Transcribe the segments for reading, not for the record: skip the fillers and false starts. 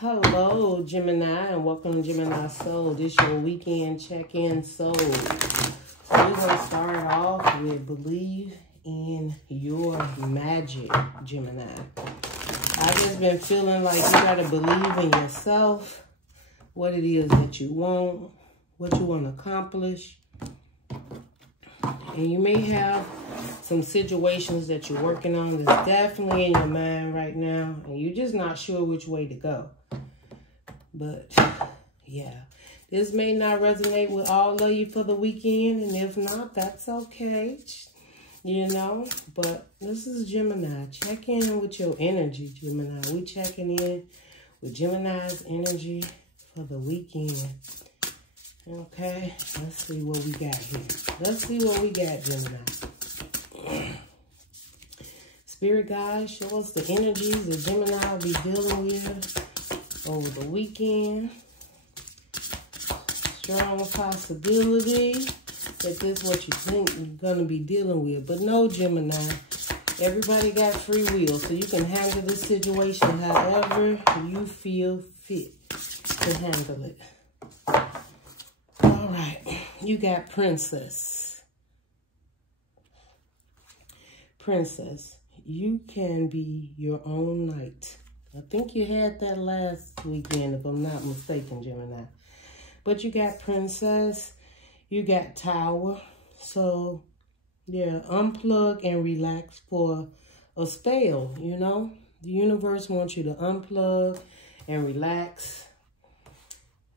Hello, Gemini, and welcome to Gemini Soul. This is your weekend check-in soul. So we're going to start off with believe in your magic, Gemini. I've just been feeling like you got to believe in yourself, what it is that you want, what you want to accomplish. And you may have some situations that you're working on that's definitely in your mind right now, and you're just not sure which way to go. But yeah, this may not resonate with all of you for the weekend, and if not, that's okay, you know. But this is Gemini. Check in with your energy, Gemini. We checking in with Gemini's energy for the weekend. Okay, let's see what we got here. Let's see what we got, Gemini. Spirit guides, show us the energies that Gemini will be dealing with over the weekend. Strong possibility that this is what you think you're going to be dealing with. But no, Gemini, everybody got free will, so you can handle this situation however you feel fit to handle it. All right, you got Princess. Princess, you can be your own knight. I think you had that last weekend, if I'm not mistaken, Gemini. But you got Princess, you got Tower. So, yeah, unplug and relax for a spell, you know. The universe wants you to unplug and relax.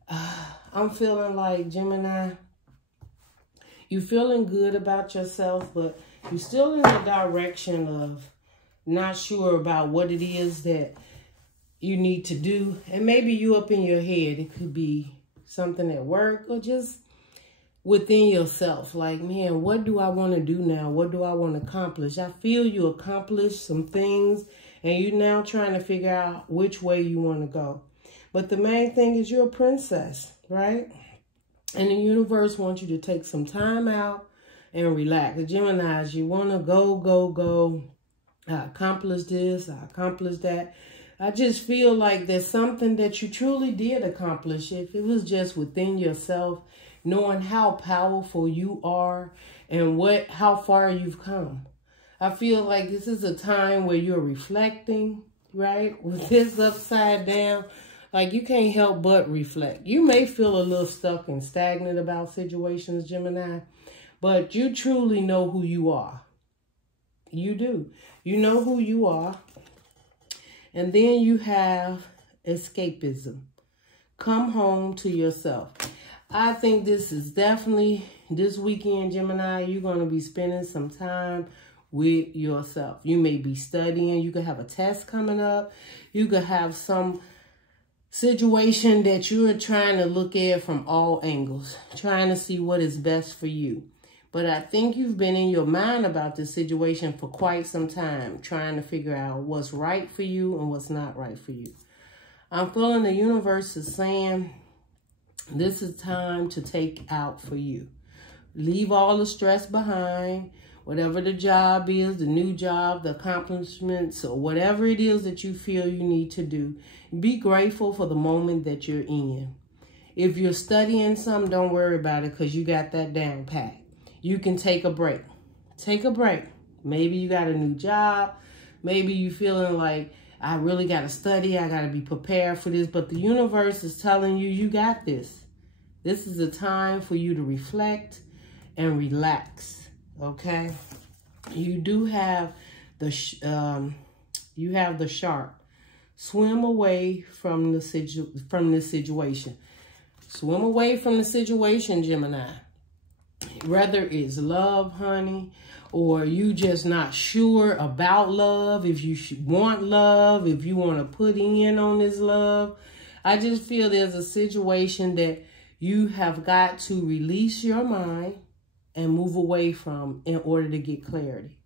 I'm feeling like, Gemini, you're feeling good about yourself, but you're still in the direction of not sure about what it is that you need to do. And maybe you up in your head. It could be something at work or just within yourself. Like, man, what do I want to do now? What do I want to accomplish? I feel you accomplished some things and you're now trying to figure out which way you want to go. But the main thing is you're a princess, right? And the universe wants you to take some time out and relax. The Geminis, you want to go. I accomplished this, I accomplished that. I just feel like there's something that you truly did accomplish. If it was just within yourself, knowing how powerful you are and how far you've come. I feel like this is a time where you're reflecting, right? With this upside down, like you can't help but reflect. You may feel a little stuck and stagnant about situations, Gemini, but you truly know who you are. You do. You know who you are. And then you have escapism. Come home to yourself. I think this is definitely, this weekend, Gemini, you're going to be spending some time with yourself. You may be studying. You could have a test coming up. You could have some situation that you're trying to look at from all angles, trying to see what is best for you. But I think you've been in your mind about this situation for quite some time, trying to figure out what's right for you and what's not right for you. I'm feeling the universe is saying this is time to take out for you. Leave all the stress behind, whatever the job is, the new job, the accomplishments, or whatever it is that you feel you need to do. Be grateful for the moment that you're in. If you're studying something, don't worry about it because you got that down pat. You can take a break. Take a break. Maybe you got a new job. Maybe you feeling like, I really got to study. I got to be prepared for this. But the universe is telling you, you got this. This is a time for you to reflect and relax. Okay? You do have the shark. Swim away from this situation. Swim away from the situation, Gemini. Whether it's love, honey, or you just not sure about love, if you want love, if you want to put in on this love. I just feel there's a situation that you have got to release your mind and move away from in order to get clarity.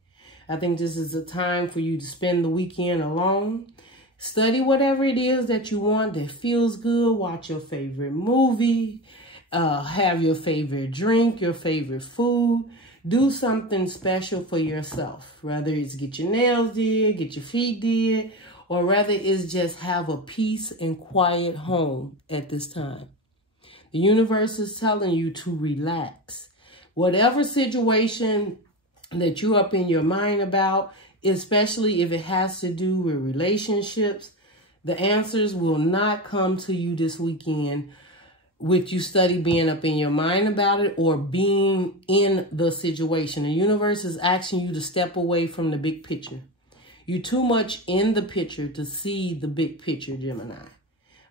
I think this is a time for you to spend the weekend alone. Study whatever it is that you want that feels good. Watch your favorite movie. Have your favorite drink, your favorite food. Do something special for yourself. Whether it's get your nails did, get your feet did, or rather is just have a peace and quiet home at this time. The universe is telling you to relax. Whatever situation that you're up in your mind about, especially if it has to do with relationships, the answers will not come to you this weekend with you being up in your mind about it or being in the situation. The universe is asking you to step away from the big picture. You're too much in the picture to see the big picture, Gemini.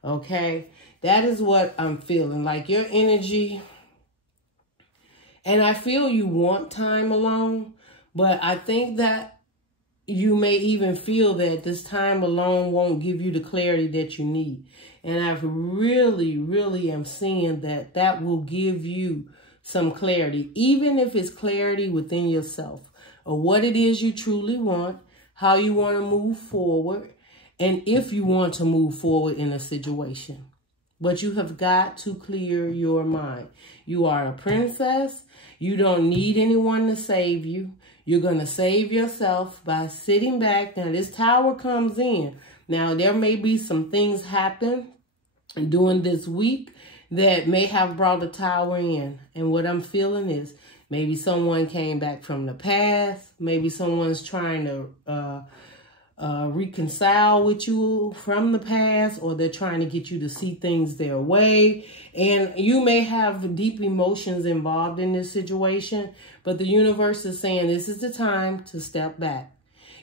Okay? That is what I'm feeling. Like your energy, and I feel you want time alone, but I think that you may even feel that this time alone won't give you the clarity that you need. And I really, really am seeing that that will give you some clarity, even if it's clarity within yourself of what it is you truly want, how you want to move forward, and if you want to move forward in a situation. But you have got to clear your mind. You are a princess. You don't need anyone to save you. You're going to save yourself by sitting back. Now, this Tower comes in. Now, there may be some things happen during this week that may have brought the Tower in. And what I'm feeling is maybe someone came back from the past. Maybe someone's trying to reconcile with you from the past, or they're trying to get you to see things their way. And you may have deep emotions involved in this situation, but the universe is saying this is the time to step back.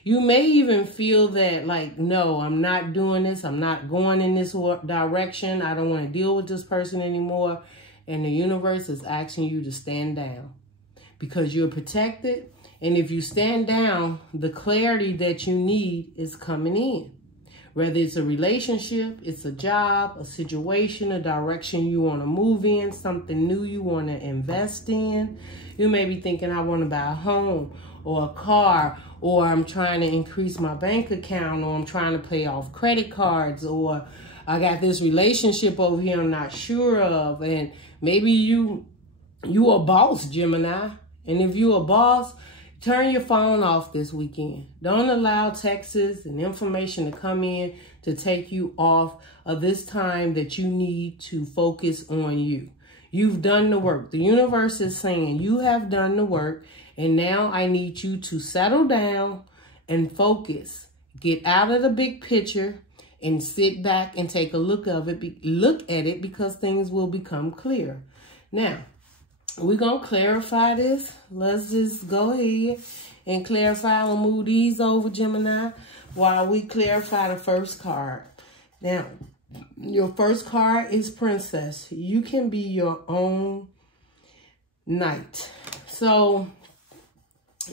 You may even feel that, like, no, I'm not doing this. I'm not going in this direction. I don't want to deal with this person anymore. And the universe is asking you to stand down because you're protected. And if you stand down, the clarity that you need is coming in. Whether it's a relationship, it's a job, a situation, a direction you want to move in, something new you want to invest in. You may be thinking, I want to buy a home or a car, or I'm trying to increase my bank account, or I'm trying to pay off credit cards, or I got this relationship over here I'm not sure of. And maybe you a boss, Gemini. And if you a boss, turn your phone off this weekend. Don't allow texts and information to come in to take you off of this time that you need to focus on you. You've done the work. The universe is saying you have done the work, and now I need you to settle down and focus. Get out of the big picture and sit back and take a look at it, because things will become clear. Now, we're going to clarify this. Let's just go ahead and clarify. We'll move these over, Gemini, while we clarify the first card. Now, your first card is Princess. You can be your own knight. So,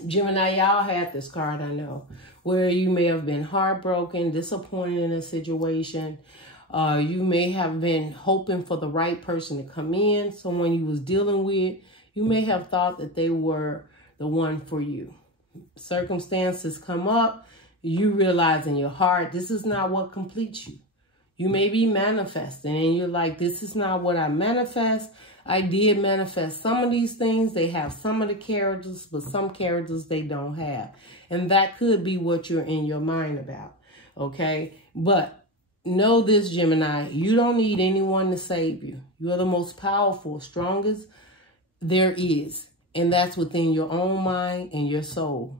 Gemini, y'all had this card, I know, where you may have been heartbroken, disappointed in a situation. You may have been hoping for the right person to come in. Someone you was dealing with, you may have thought that they were the one for you. Circumstances come up. You realize in your heart, this is not what completes you. You may be manifesting and you're like, this is not what I manifest. I did manifest some of these things. They have some of the characters, but some characters they don't have. And that could be what you're in your mind about. Okay? But know this, Gemini, you don't need anyone to save you. You are the most powerful, strongest there is. And that's within your own mind and your soul.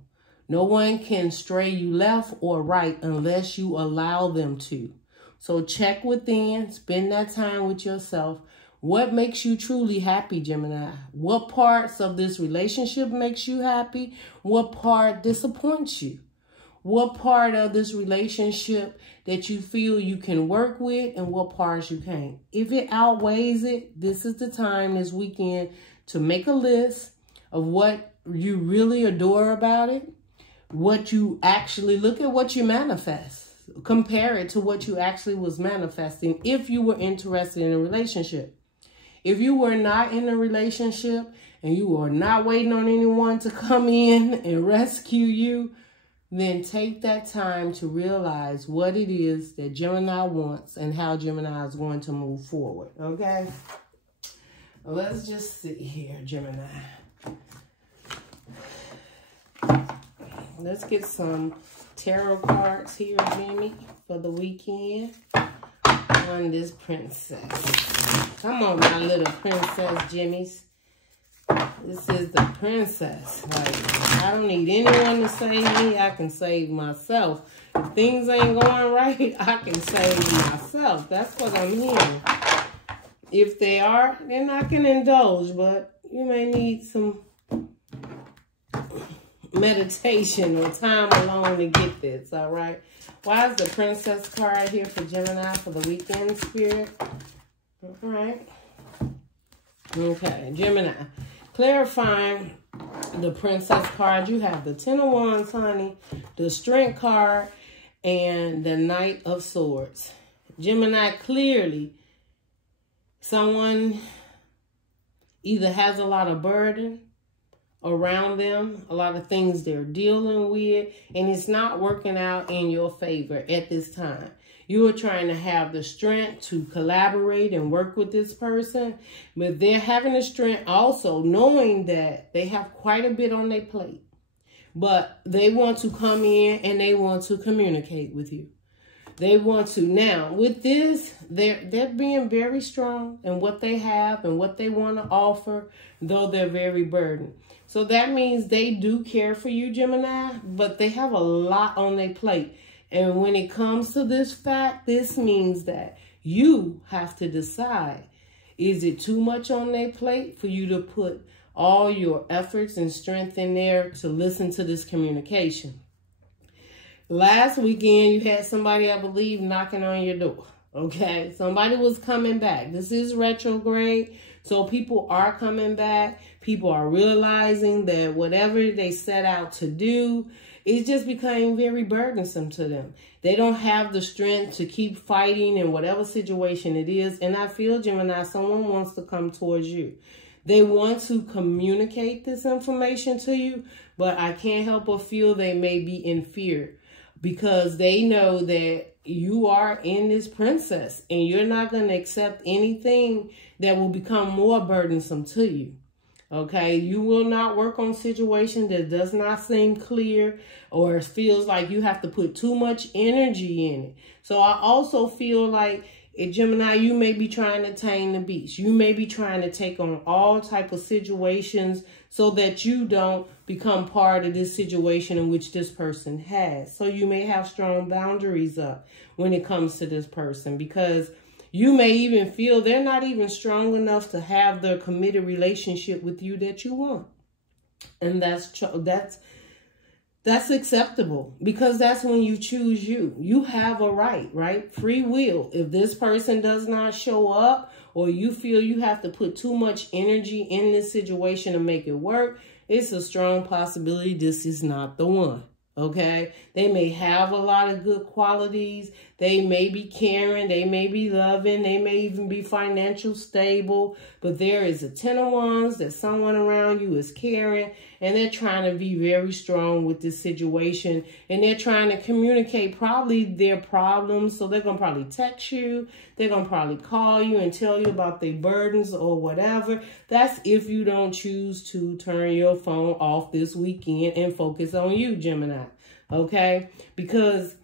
No one can stray you left or right unless you allow them to. So check within, spend that time with yourself. What makes you truly happy, Gemini? What parts of this relationship makes you happy? What part disappoints you? What part of this relationship that you feel you can work with, and what parts you can't? If it outweighs it, this is the time this weekend to make a list of what you really adore about it, what you actually look at, what you manifest. Compare it to what you actually was manifesting if you were interested in a relationship. If you were not in a relationship and you were not waiting on anyone to come in and rescue you, then take that time to realize what it is that Gemini wants and how Gemini is going to move forward, okay? Let's just sit here, Gemini. Let's get some tarot cards here, Jimmy, for the weekend on this princess. Come on, my little princess, Jimmys. This is the princess. Like, I don't need anyone to save me. I can save myself. If things ain't going right, I can save myself. That's what I'm hearing. If they are, then I can indulge, but you may need some meditation or time alone to get this, all right? Why is the princess card here for Gemini for the weekend, Spirit? All right. Okay, Gemini. Clarifying the princess card, you have the Ten of Wands, honey, the Strength card, and the Knight of Swords. Gemini, clearly, someone either has a lot of burden around them, a lot of things they're dealing with, and it's not working out in your favor at this time. You are trying to have the strength to collaborate and work with this person, but they're having the strength also knowing that they have quite a bit on their plate, but they want to come in and they want to communicate with you. They want to. Now, with this, they're being very strong in what they have and what they want to offer, though they're very burdened. So that means they do care for you, Gemini, but they have a lot on their plate. And when it comes to this fact, this means that you have to decide, is it too much on their plate for you to put all your efforts and strength in there to listen to this communication? Last weekend, you had somebody, I believe, knocking on your door, okay? Somebody was coming back. This is retrograde, so people are coming back. People are realizing that whatever they set out to do, it just became very burdensome to them. They don't have the strength to keep fighting in whatever situation it is. And I feel, Gemini, someone wants to come towards you. They want to communicate this information to you, but I can't help but feel they may be in fear because they know that you are in this princess and you're not going to accept anything that will become more burdensome to you. Okay, you will not work on situation that does not seem clear or feels like you have to put too much energy in it. So I also feel like, Gemini, you may be trying to tame the beast. You may be trying to take on all type of situations so that you don't become part of this situation in which this person has. So you may have strong boundaries up when it comes to this person because you may even feel they're not even strong enough to have the committed relationship with you that you want. And that's acceptable because that's when you choose you. You have a right? Free will. If this person does not show up or you feel you have to put too much energy in this situation to make it work, it's a strong possibility this is not the one. Okay, they may have a lot of good qualities. They may be caring. They may be loving. They may even be financially stable. But there is a Ten of Wands that someone around you is caring. And they're trying to be very strong with this situation. And they're trying to communicate probably their problems. So they're going to probably text you. They're going to probably call you and tell you about their burdens or whatever. That's if you don't choose to turn your phone off this weekend and focus on you, Gemini. Okay? Because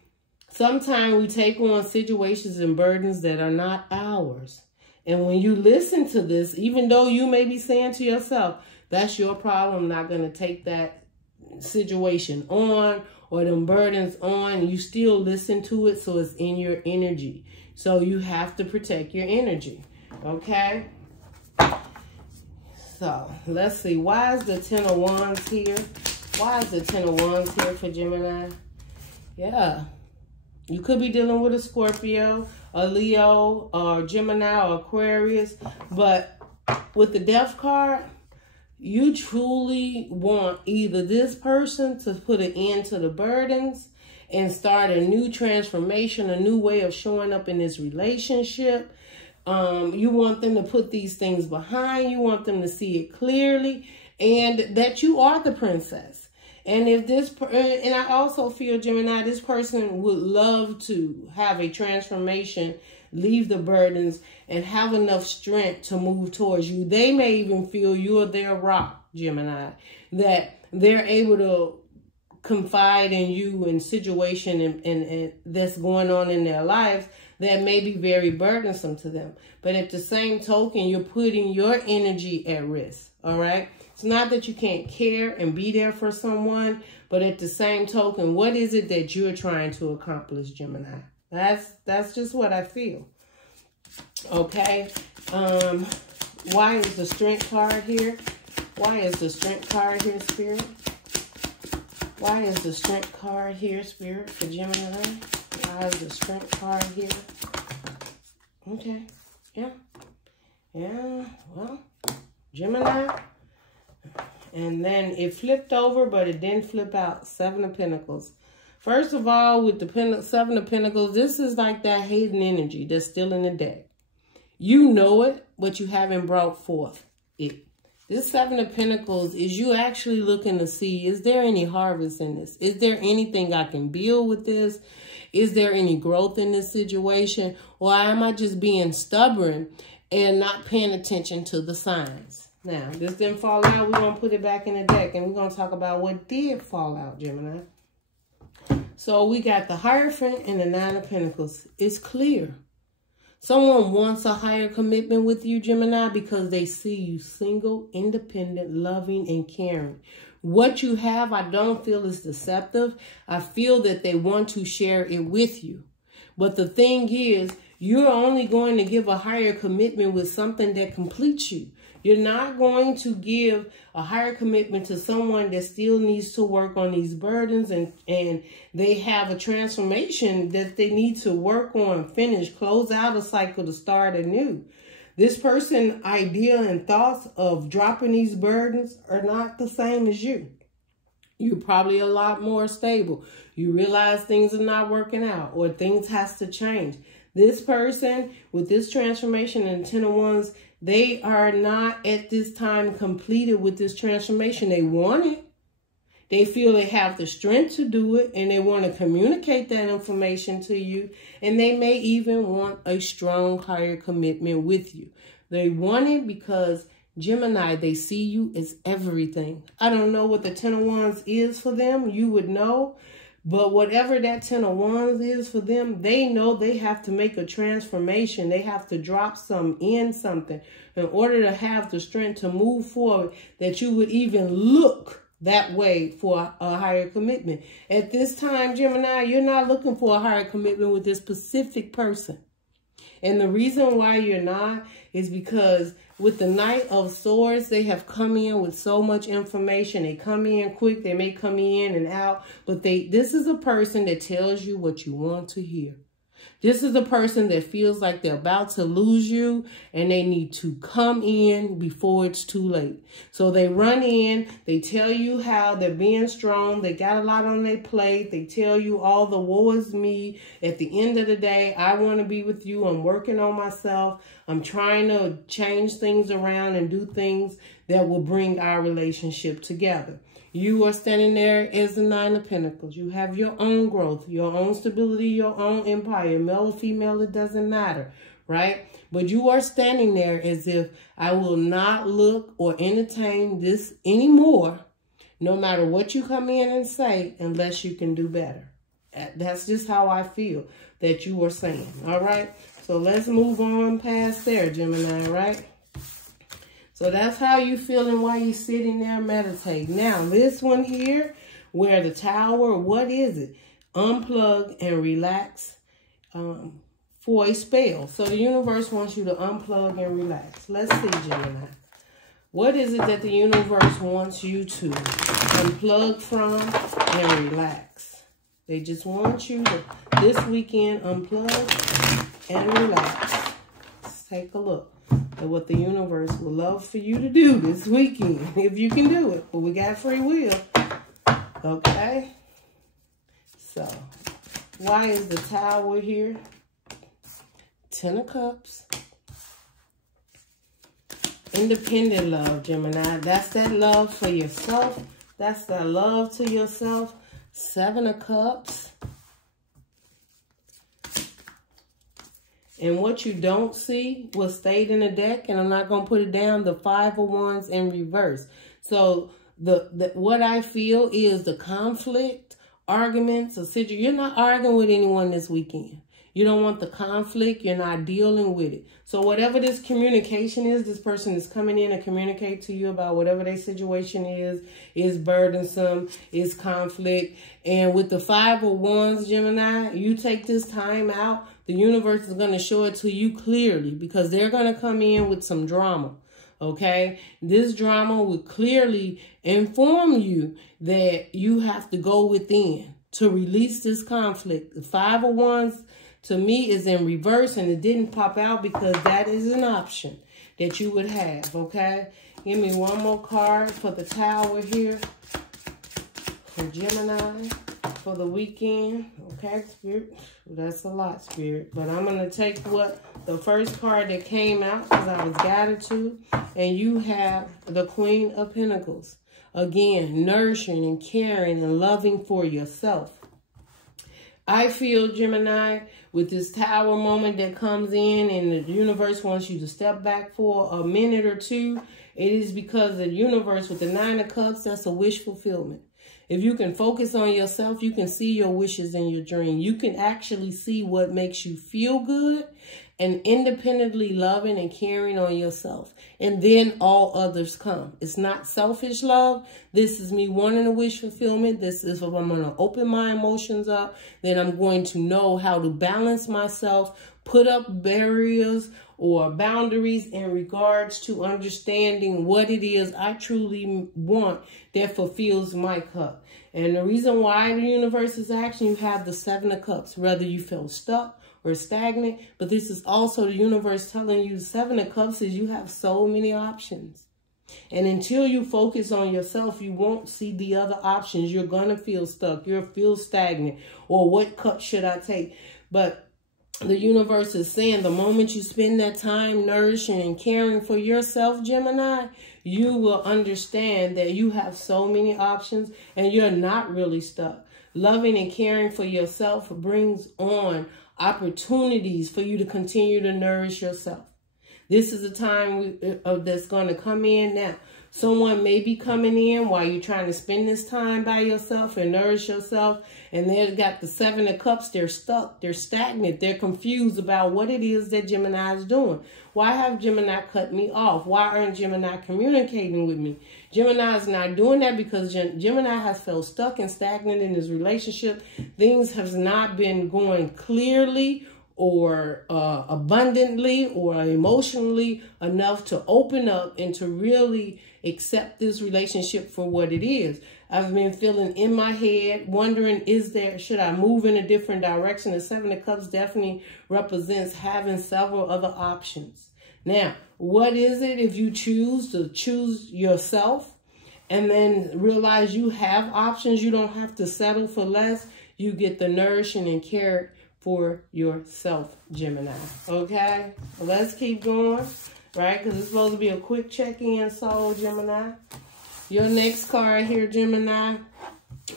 sometimes we take on situations and burdens that are not ours. And when you listen to this, even though you may be saying to yourself, that's your problem, I'm not going to take that situation on or them burdens on, you still listen to it, so it's in your energy. So you have to protect your energy, okay? So let's see, why is the Ten of Wands here? Why is the Ten of Wands here for Gemini? Yeah, you could be dealing with a Scorpio, a Leo, or Gemini, or Aquarius, but with the Death card, you truly want either this person to put an end to the burdens and start a new transformation, a new way of showing up in this relationship. You want them to put these things behind. You want them to see it clearly and that you are the princess. And if this, and I also feel, Gemini, this person would love to have a transformation, leave the burdens, and have enough strength to move towards you. They may even feel you're their rock, Gemini, that they're able to confide in you in situation and that's going on in their lives that may be very burdensome to them. But at the same token, you're putting your energy at risk, all right? It's not that you can't care and be there for someone, but at the same token, what is it that you're trying to accomplish, Gemini? That's just what I feel. Okay. Why is the Strength card here? Why is the Strength card here, Spirit? Why is the Strength card here, Spirit, for Gemini? Why is the Strength card here? Okay. Yeah. Yeah. Well, Gemini. And then it flipped over, but it didn't flip out. 7 of Pentacles. First of all, with the 7 of Pentacles, this is like that hidden energy that's still in the deck. You know it, but you haven't brought forth it. This 7 of Pentacles is you actually looking to see, is there any harvest in this? Is there anything I can build with this? Is there any growth in this situation? Or am I just being stubborn and not paying attention to the signs? Now, this didn't fall out. We're going to put it back in the deck. And we're going to talk about what did fall out, Gemini. So we got the Hierophant and the 9 of Pentacles. It's clear. Someone wants a higher commitment with you, Gemini, because they see you single, independent, loving, and caring. What you have, I don't feel is deceptive. I feel that they want to share it with you. But the thing is, you're only going to give a higher commitment with something that completes you. You're not going to give a higher commitment to someone that still needs to work on these burdens and they have a transformation that they need to work on, finish, close out a cycle to start anew. This person's idea and thoughts of dropping these burdens are not the same as you. You're probably a lot more stable. You realize things are not working out or things has to change. This person with this transformation and 10 of Wands, they are not at this time completed with this transformation. They want it. They feel they have the strength to do it and they want to communicate that information to you. And they may even want a strong, higher commitment with you. They want it because Gemini, they see you as everything. I don't know what the 10 of Wands is for them. You would know. But whatever that 10 of Wands is for them, they know they have to make a transformation. They have to drop something in order to have the strength to move forward, that you would even look that way for a higher commitment. At this time, Gemini, you're not looking for a higher commitment with this specific person. And the reason why you're not is because with the Knight of Swords, they have come in with so much information. They come in quick. They may come in and out. But this is a person that tells you what you want to hear. This is a person that feels like they're about to lose you and they need to come in before it's too late. So they run in, they tell you how they're being strong, they got a lot on their plate, they tell you all the woe is me. At the end of the day, I want to be with you, I'm working on myself, I'm trying to change things around and do things that will bring our relationship together. You are standing there as the 9 of Pentacles. You have your own growth, your own stability, your own empire. Male or female, it doesn't matter, right? But you are standing there as if I will not look or entertain this anymore, no matter what you come in and say, unless you can do better. That's just how I feel that you are saying, all right? So let's move on past there, Gemini, right? So that's how you feeling while you're sitting there meditating. Now, this one here, where the Tower, what is it? Unplug and relax for a spell. So the universe wants you to unplug and relax. Let's see, Gemini. What is it that the universe wants you to unplug from and relax? They just want you to, this weekend, unplug and relax. Let's take a look at what the universe would love for you to do this weekend, if you can do it. But we got free will. Okay? So, why is the Tower here? 10 of Cups. Independent love, Gemini. That's that love for yourself. That's that love to yourself. 7 of Cups. And what you don't see was stayed in the deck, and I'm not going to put it down, the 5 of Wands in reverse. So what I feel is the conflict, arguments, etc. You're not arguing with anyone this weekend. You don't want the conflict. You're not dealing with it. So whatever this communication is, this person is coming in to communicate to you about whatever their situation is burdensome, is conflict. And with the 5 of Wands, Gemini, you take this time out, the universe is going to show it to you clearly because they're going to come in with some drama. Okay, this drama will clearly inform you that you have to go within to release this conflict. The 5 of Wands to me is in reverse, and it didn't pop out because that is an option that you would have. Okay, give me one more card for the Tower here for Gemini for the weekend. Okay, Spirit, that's a lot, Spirit, but I'm going to take what the first card that came out because I was guided to, and you have the Queen of Pentacles. Again, nourishing and caring and loving for yourself. I feel, Gemini, with this Tower moment that comes in and the universe wants you to step back for a minute or two, it is because the universe with the 9 of Cups, that's a wish fulfillment. If you can focus on yourself, you can see your wishes in your dream. You can actually see what makes you feel good and independently loving and caring on yourself. And then all others come. It's not selfish love. This is me wanting a wish fulfillment. This is if I'm going to open my emotions up, then I'm going to know how to balance myself, put up barriers or boundaries in regards to understanding what it is I truly want that fulfills my cup. And the reason why the universe is asking, you have the 7 of Cups, whether you feel stuck or stagnant, but this is also the universe telling you 7 of Cups is you have so many options. And until you focus on yourself, you won't see the other options. You're going to feel stuck. You'll feel stagnant. Or what cup should I take? But the universe is saying the moment you spend that time nourishing and caring for yourself, Gemini, you will understand that you have so many options and you're not really stuck. Loving and caring for yourself brings on opportunities for you to continue to nourish yourself. This is a time that's going to come in now. Someone may be coming in while you're trying to spend this time by yourself and nourish yourself. And they've got the 7 of Cups. They're stuck. They're stagnant. They're confused about what it is that Gemini is doing. Why have Gemini cut me off? Why aren't Gemini communicating with me? Gemini is not doing that because Gemini has felt stuck and stagnant in his relationship. Things have not been going clearly or abundantly or emotionally enough to open up and to really accept this relationship for what it is. I've been feeling in my head, wondering, should I move in a different direction? The 7 of Cups definitely represents having several other options. Now, what is it if you choose to choose yourself and then realize you have options? You don't have to settle for less. You get the nourishing and care for yourself, Gemini. Okay, well, let's keep going, right? Because it's supposed to be a quick check-in, soul, Gemini. Your next card here, Gemini,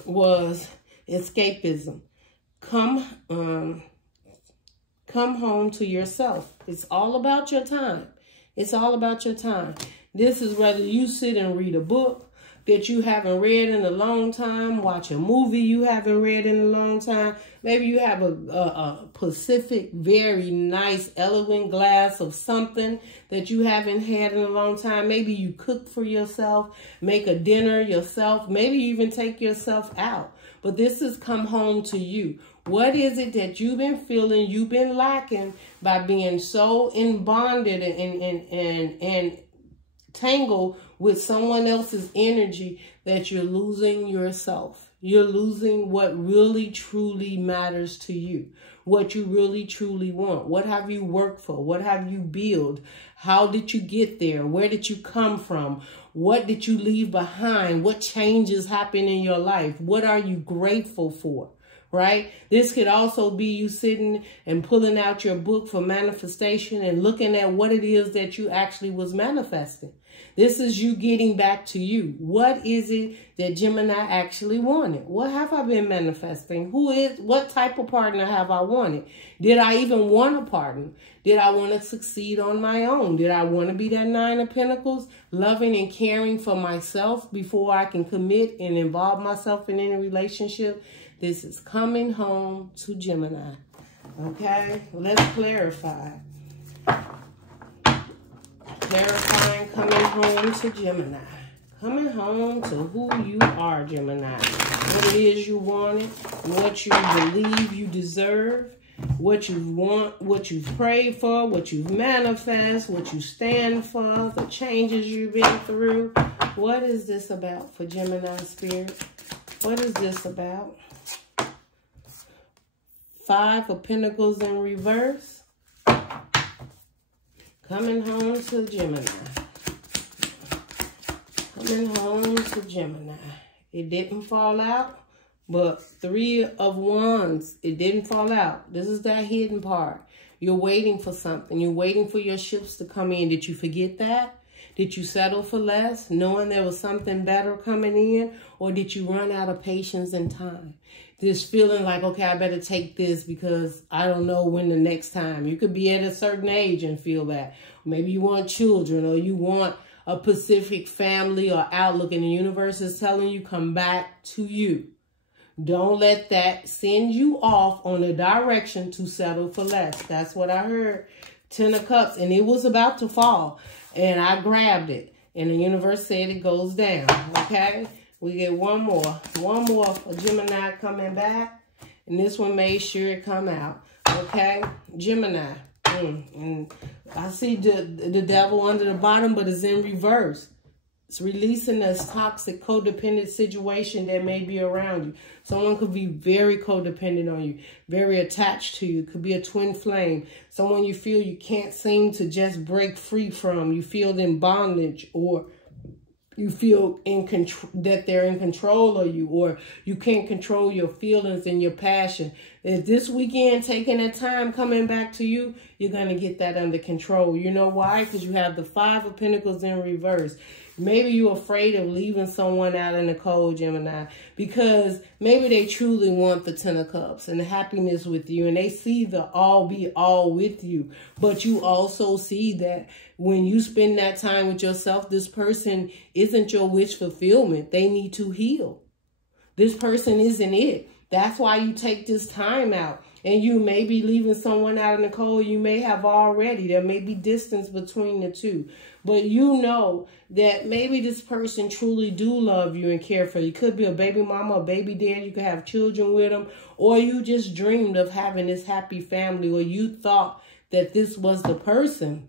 was escapism. Come home to yourself. It's all about your time. It's all about your time. This is whether you sit and read a book that you haven't read in a long time, watch a movie you haven't read in a long time. Maybe you have a Pacific, very nice, elegant glass of something that you haven't had in a long time. Maybe you cook for yourself, make a dinner yourself. Maybe you even take yourself out. But this has come home to you. What is it that you've been feeling, you've been lacking by being so bonded and tangled with someone else's energy that you're losing yourself? You're losing what really truly matters to you, what you really truly want. What have you worked for? What have you built? How did you get there? Where did you come from? What did you leave behind? What changes happened in your life? What are you grateful for? right? This could also be you sitting and pulling out your book for manifestation and looking at what it is that you actually was manifesting. This is you getting back to you. What is it that Gemini actually wanted? What have I been manifesting? What type of partner have I wanted? Did I even want a partner? Did I want to succeed on my own? Did I want to be that Nine of Pentacles, loving and caring for myself before I can commit and involve myself in any relationship? This is coming home to Gemini. Okay, let's clarify. Clarifying, coming home to Gemini. Coming home to who you are, Gemini. What it is you wanted, what you believe you deserve, what you want, what you've prayed for, what you've manifested, what you stand for, the changes you've been through. What is this about for Gemini spirit? What is this about? Five of Pentacles in reverse. Coming home to Gemini. Coming home to Gemini. It didn't fall out, but Three of Wands, it didn't fall out. This is that hidden part. You're waiting for something. You're waiting for your ships to come in. Did you forget that? Did you settle for less, knowing there was something better coming in? Or did you run out of patience and time? This feeling like, okay, I better take this because I don't know when the next time. You could be at a certain age and feel that. Maybe you want children, or you want a specific family or outlook, and the universe is telling you, come back to you. Don't let that send you off on a direction to settle for less. That's what I heard. 10 of Cups, and it was about to fall, and I grabbed it, and the universe said it goes down. Okay, we get one more for Gemini coming back, and this one made sure it come out. Okay, Gemini, and I see the devil under the bottom, but it's in reverse. It's releasing this toxic, codependent situation that may be around you. Someone could be very codependent on you, very attached to you. Could be a twin flame. Someone you feel you can't seem to just break free from. You feel in bondage, or you feel in control, that they're in control of you, or you can't control your feelings and your passion. If this weekend, taking that time coming back to you, you're going to get that under control. You know why? Because you have the Five of Pentacles in reverse. Maybe you're afraid of leaving someone out in the cold, Gemini, because maybe they truly want the 10 of Cups and the happiness with you, and they see the all be all with you. But you also see that when you spend that time with yourself, this person isn't your wish fulfillment. They need to heal. This person isn't it. That's why you take this time out. And you may be leaving someone out in the cold. You may have already. There may be distance between the two. But you know that maybe this person truly do love you and care for you. Could be a baby mama, a baby dad. You could have children with them. Or you just dreamed of having this happy family. Or you thought that this was the person.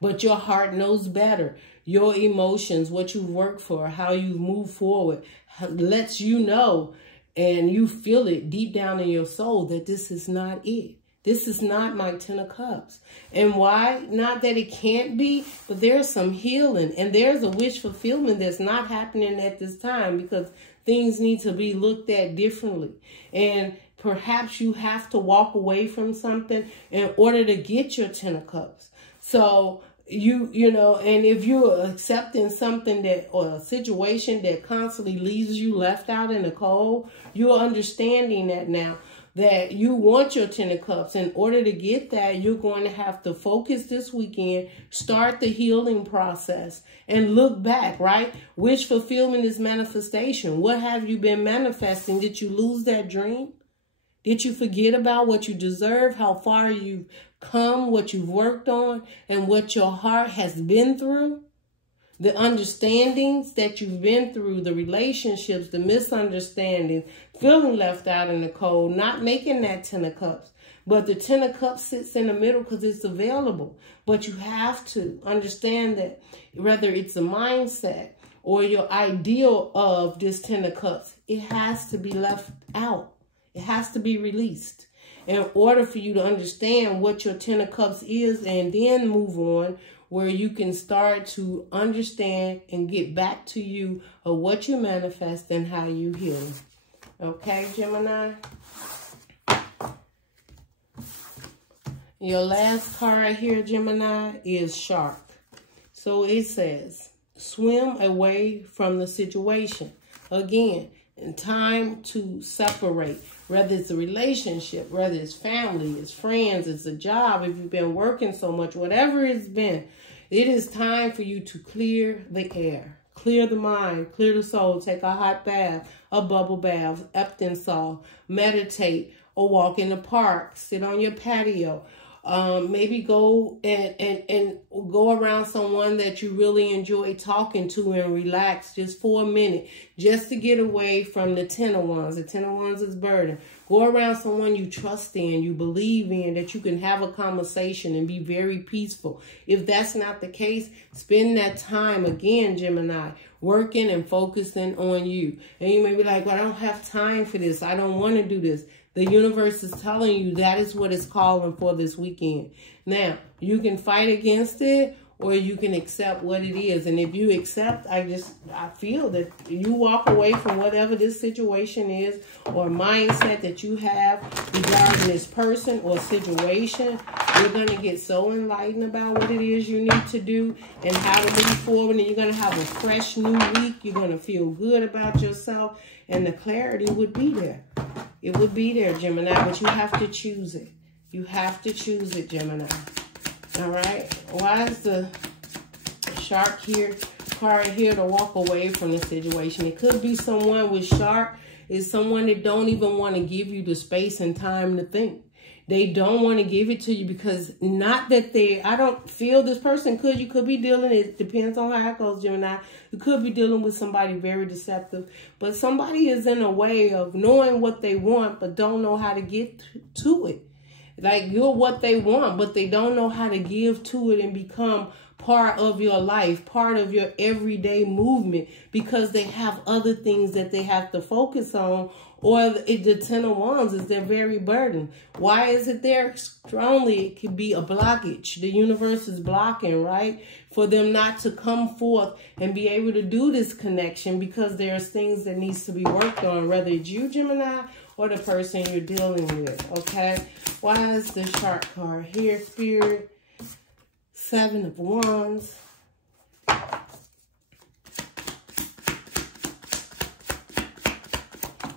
But your heart knows better. Your emotions, what you work for, how you move forward, lets you know. And you feel it deep down in your soul that this is not it. This is not my 10 of Cups. And why? Not that it can't be, but there's some healing. And there's a wish fulfillment that's not happening at this time because things need to be looked at differently. And perhaps you have to walk away from something in order to get your 10 of Cups. So you know, and if you're accepting something that, or a situation that constantly leaves you left out in the cold, you're understanding that now, that you want your 10 of Cups. In order to get that, you're going to have to focus this weekend, start the healing process, and look back, right? Wish fulfillment is manifestation. What have you been manifesting? Did you lose that dream? Did you forget about what you deserve, how far you've come, what you've worked on, and what your heart has been through? The understandings that you've been through, the relationships, the misunderstandings, feeling left out in the cold, not making that 10 of Cups. But the 10 of Cups sits in the middle because it's available. But you have to understand that whether it's a mindset or your ideal of this 10 of Cups, it has to be left out. It has to be released in order for you to understand what your 10 of Cups is, and then move on where you can start to understand and get back to you of what you manifest and how you heal. Okay, Gemini. Your last card here, Gemini, is Shark. So it says, swim away from the situation. Again, in time to separate. Whether it's a relationship, whether it's family, it's friends, it's a job, if you've been working so much, whatever it's been, it is time for you to clear the air. Clear the mind, clear the soul, take a hot bath, a bubble bath, Epsom salt, meditate, or walk in the park, sit on your patio. Maybe go and go around someone that you really enjoy talking to and relax just for a minute, just to get away from the 10 of Wands. The 10 of Wands is burden. Go around someone you trust in, you believe in, that you can have a conversation and be very peaceful. If that's not the case, spend that time, again, Gemini, working and focusing on you. And you may be like, well, I don't have time for this. I don't want to do this. The universe is telling you that is what it's calling for this weekend. Now, you can fight against it, or you can accept what it is. And if you accept, I feel that you walk away from whatever this situation is, or mindset that you have regarding this person or situation. You're going to get so enlightened about what it is you need to do and how to move forward. And you're going to have a fresh new week. You're going to feel good about yourself. And the clarity would be there. It would be there, Gemini, but you have to choose it. You have to choose it, Gemini. All right? Why is the Shark here, card here to walk away from the situation? It could be someone with Shark is someone that don't even want to give you the space and time to think. They don't want to give it to you because not that I don't feel this person you could be dealing, it depends on how it goes, Gemini. You could be dealing with somebody very deceptive, but somebody is in a way of knowing what they want, but don't know how to get to it. Like you're what they want, but they don't know how to give to it and become part of your life, part of your everyday movement, because they have other things that they have to focus on. Or the 10 of Wands is their very burden. Why is it there? Strongly, it could be a blockage. The universe is blocking, right? For them not to come forth and be able to do this connection because there's things that needs to be worked on, whether it's you, Gemini, or the person you're dealing with, okay? Why is the Shark card here, Spirit? 7 of Wands.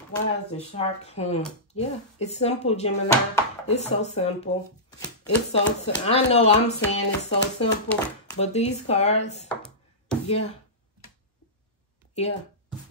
Why is the Shark? Yeah, it's simple, Gemini. It's so simple. It's so I know I'm saying it's so simple, but these cards, yeah.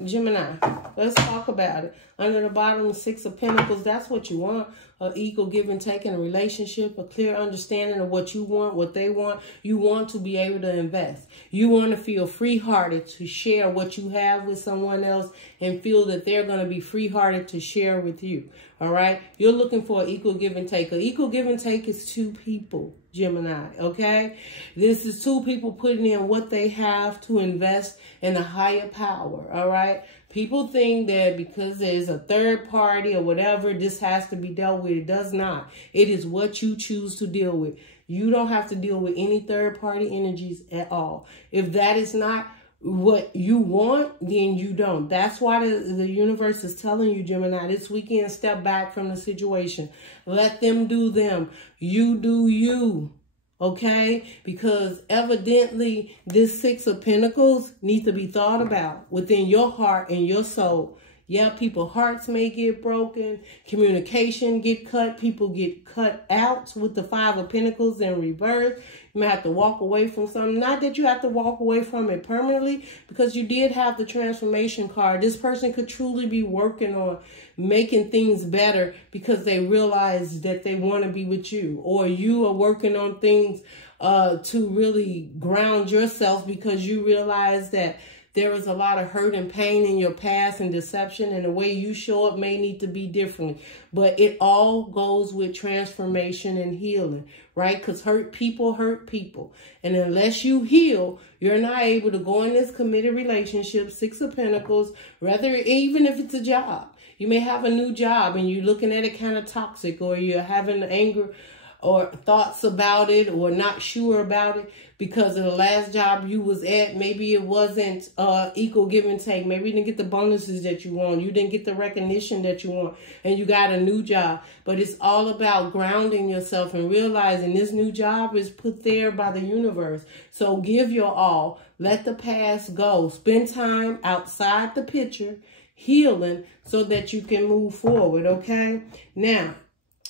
Gemini, let's talk about it. Under the bottom, 6 of Pentacles, that's what you want. An equal give and take in a relationship, a clear understanding of what you want, what they want. You want to be able to invest. You want to feel free-hearted to share what you have with someone else and feel that they're going to be free-hearted to share with you. All right? You're looking for an equal give and take. An equal give and take is 2 people, Gemini, okay? This is 2 people putting in what they have to invest in a higher power, all right? People think that because there's a third party or whatever, this has to be dealt with. It does not. It is what you choose to deal with. You don't have to deal with any third party energies at all. If that is not what you want, then you don't. That's why the universe is telling you, Gemini, this weekend, step back from the situation. Let them do them. You do you. Okay? Because evidently this 6 of Pentacles needs to be thought about within your heart and your soul. Yeah, people's hearts may get broken. Communication get cut. People get cut out with the 5 of Pentacles in reverse. You may have to walk away from something. Not that you have to walk away from it permanently, because you did have the transformation card. This person could truly be working on making things better because they realize that they want to be with you. Or you are working on things to really ground yourself because you realize that there is a lot of hurt and pain in your past and deception, and the way you show up may need to be different. But it all goes with transformation and healing, right? Because hurt people. And unless you heal, you're not able to go in this committed relationship, 6 of Pentacles, even if it's a job. You may have a new job and you're looking at it kind of toxic, or you're having anger or thoughts about it or not sure about it because of the last job you was at. Maybe it wasn't equal give and take. Maybe you didn't get the bonuses that you want. You didn't get the recognition that you want, and you got a new job. But it's all about grounding yourself and realizing this new job is put there by the universe. So give your all. Let the past go. Spend time outside the picture, healing, so that you can move forward, okay? Now,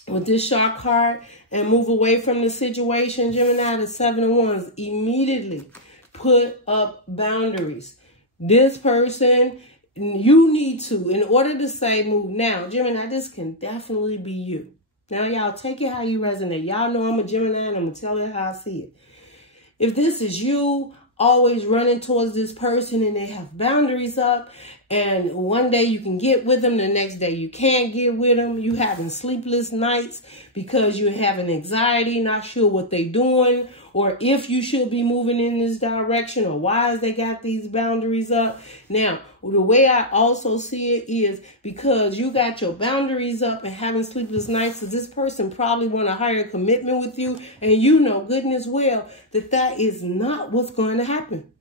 with this shark card, and move away from the situation, Gemini, the 7 of Wands, immediately put up boundaries. This person, you need to, in order to say move. Now, Gemini, this can definitely be you. Now, y'all, take it how you resonate. Y'all know I'm a Gemini, and I'm going to tell it how I see it. If this is you, always running towards this person and they have boundaries up, and one day you can get with them, the next day you can't get with them. You having sleepless nights because you're having anxiety, not sure what they're doing, or if you should be moving in this direction, or why they got these boundaries up. Now, the way I also see it is because you got your boundaries up and having sleepless nights, so this person probably want a higher commitment with you, and you know goodness well that that is not what's going to happen.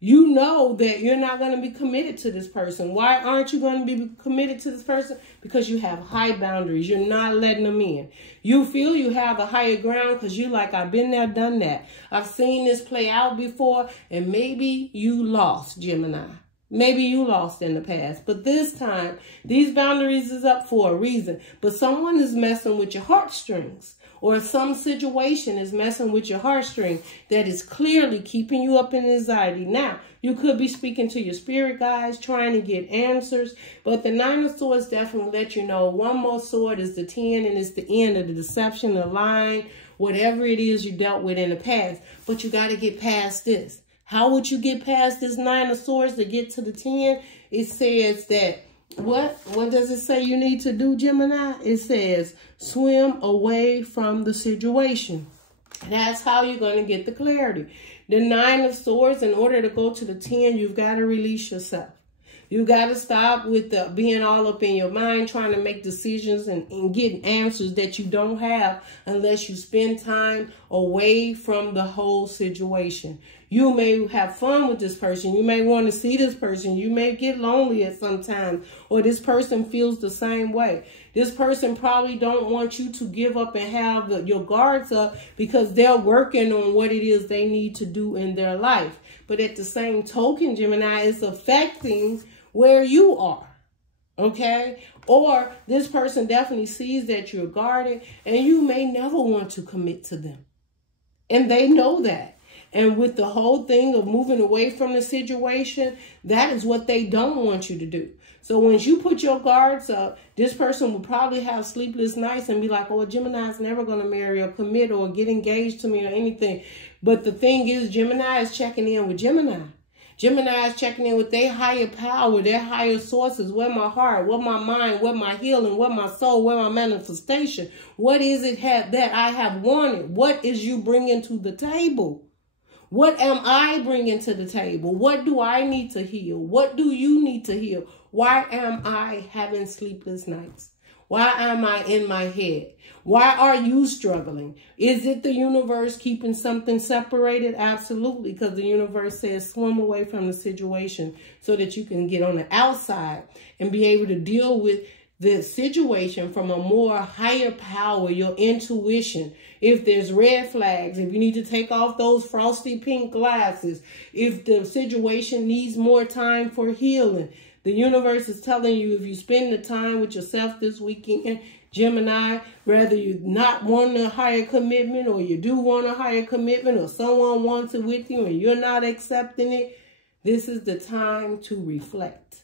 You know that you're not going to be committed to this person. Why aren't you going to be committed to this person? Because you have high boundaries. You're not letting them in. You feel you have a higher ground because you're like, I've been there, done that. I've seen this play out before, and maybe you lost, Gemini. Maybe you lost in the past, but this time, these boundaries is up for a reason. But someone is messing with your heartstrings, or some situation is messing with your heartstring that is clearly keeping you up in anxiety. Now, you could be speaking to your spirit guides, trying to get answers, but the 9 of Swords definitely let you know one more sword is the 10, and it's the end of the deception, the lying, whatever it is you dealt with in the past. But you got to get past this. How would you get past this 9 of Swords to get to the 10? It says that, what does it say you need to do, Gemini? It says swim away from the situation. That's how you're going to get the clarity. The 9 of Swords, in order to go to the 10, you've got to release yourself. You got to stop with the being all up in your mind, trying to make decisions and getting answers that you don't have unless you spend time away from the whole situation. You may have fun with this person. You may want to see this person. You may get lonely at some time, or this person feels the same way. This person probably don't want you to give up and have your guards up because they're working on what it is they need to do in their life. But at the same token, Gemini, it's affecting where you are, okay? Or this person definitely sees that you're guarded, and you may never want to commit to them. And they know that. And with the whole thing of moving away from the situation, that is what they don't want you to do. So once you put your guards up, this person will probably have sleepless nights and be like, oh, Gemini's never going to marry or commit or get engaged to me or anything. But the thing is, Gemini is checking in with Gemini. Gemini is checking in with their higher power, their higher sources. Where my heart, where my mind, where my healing, where my soul, where my manifestation. What is it that I have wanted? What is you bringing to the table? What am I bringing to the table? What do I need to heal? What do you need to heal? Why am I having sleepless nights? Why am I in my head? Why are you struggling? Is it the universe keeping something separated? Absolutely, because the universe says swim away from the situation so that you can get on the outside and be able to deal with the situation from a more higher power, your intuition. If there's red flags, if you need to take off those frosty pink glasses, if the situation needs more time for healing, the universe is telling you if you spend the time with yourself this weekend, Gemini, whether you not want a higher commitment or you do want a higher commitment or someone wants it with you and you're not accepting it, this is the time to reflect.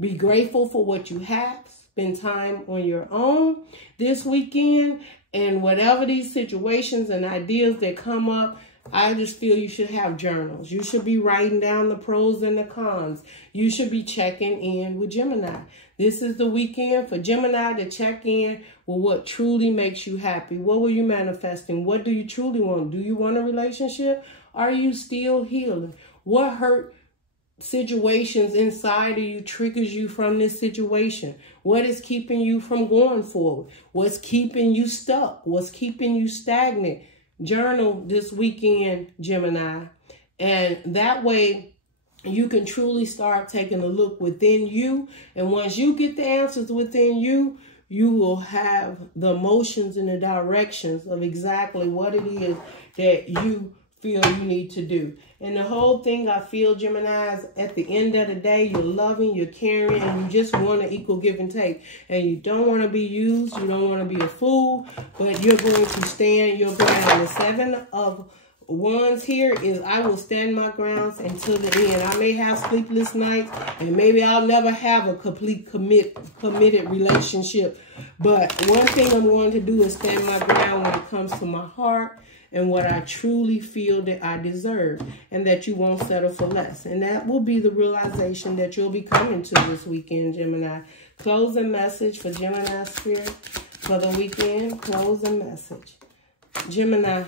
Be grateful for what you have. Spend time on your own this weekend, and whatever these situations and ideas that come up, I just feel you should have journals. You should be writing down the pros and the cons. You should be checking in with Gemini. This is the weekend for Gemini to check in with what truly makes you happy. What were you manifesting? What do you truly want? Do you want a relationship? Are you still healing? What hurt situations inside of you triggers you from this situation? What is keeping you from going forward? What's keeping you stuck? What's keeping you stagnant? Journal this weekend, Gemini. And that way you can truly start taking a look within you. And once you get the answers within you, you will have the motions and the directions of exactly what it is that you feel you need to do. And the whole thing I feel, Gemini, is at the end of the day, you're loving, you're caring, and you just want an equal give and take. And you don't want to be used, you don't want to be a fool, but you're going to stand your ground. The 7 of Wands here is I will stand my grounds until the end. I may have sleepless nights, and maybe I'll never have a complete committed relationship. But one thing I'm going to do is stand my ground when it comes to my heart and what I truly feel that I deserve, and that you won't settle for less. And that will be the realization that you'll be coming to this weekend, Gemini. Closing message for Gemini Spirit for the weekend. Closing message. Gemini,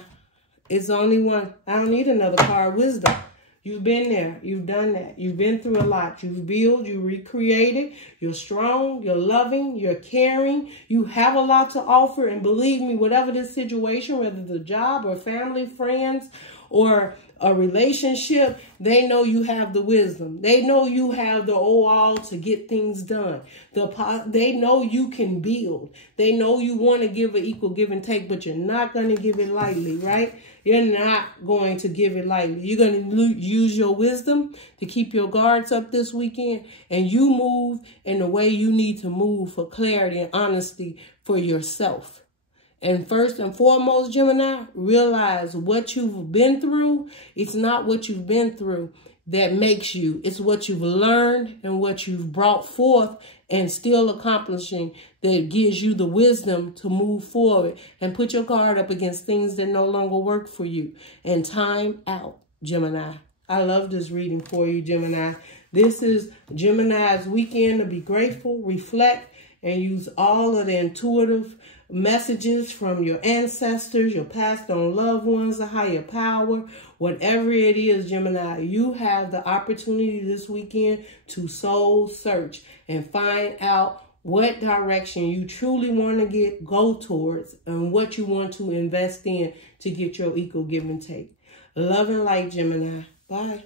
it's only one. I don't need another card. Wisdom. You've been there. You've done that. You've been through a lot. You've built. You recreated. You're strong. You're loving. You're caring. You have a lot to offer. And believe me, whatever this situation, whether it's a job or family, friends, or a relationship, they know you have the wisdom. They know you have the all to get things done. They know you can build. They know you want to give an equal give and take, but you're not going to give it lightly, right? You're not going to give it lightly. You're going to use your wisdom to keep your guards up this weekend, and you move in the way you need to move for clarity and honesty for yourself. And first and foremost, Gemini, realize what you've been through. It's not what you've been through that makes you. It's what you've learned and what you've brought forth and still accomplishing that gives you the wisdom to move forward and put your guard up against things that no longer work for you. And time out, Gemini. I love this reading for you, Gemini. This is Gemini's weekend to be grateful, reflect, and use all of the intuitive messages from your ancestors, your passed on loved ones, a higher power, whatever it is, Gemini, you have the opportunity this weekend to soul search and find out what direction you truly want to go towards and what you want to invest in to get your equal give and take. Love and light, Gemini. Bye.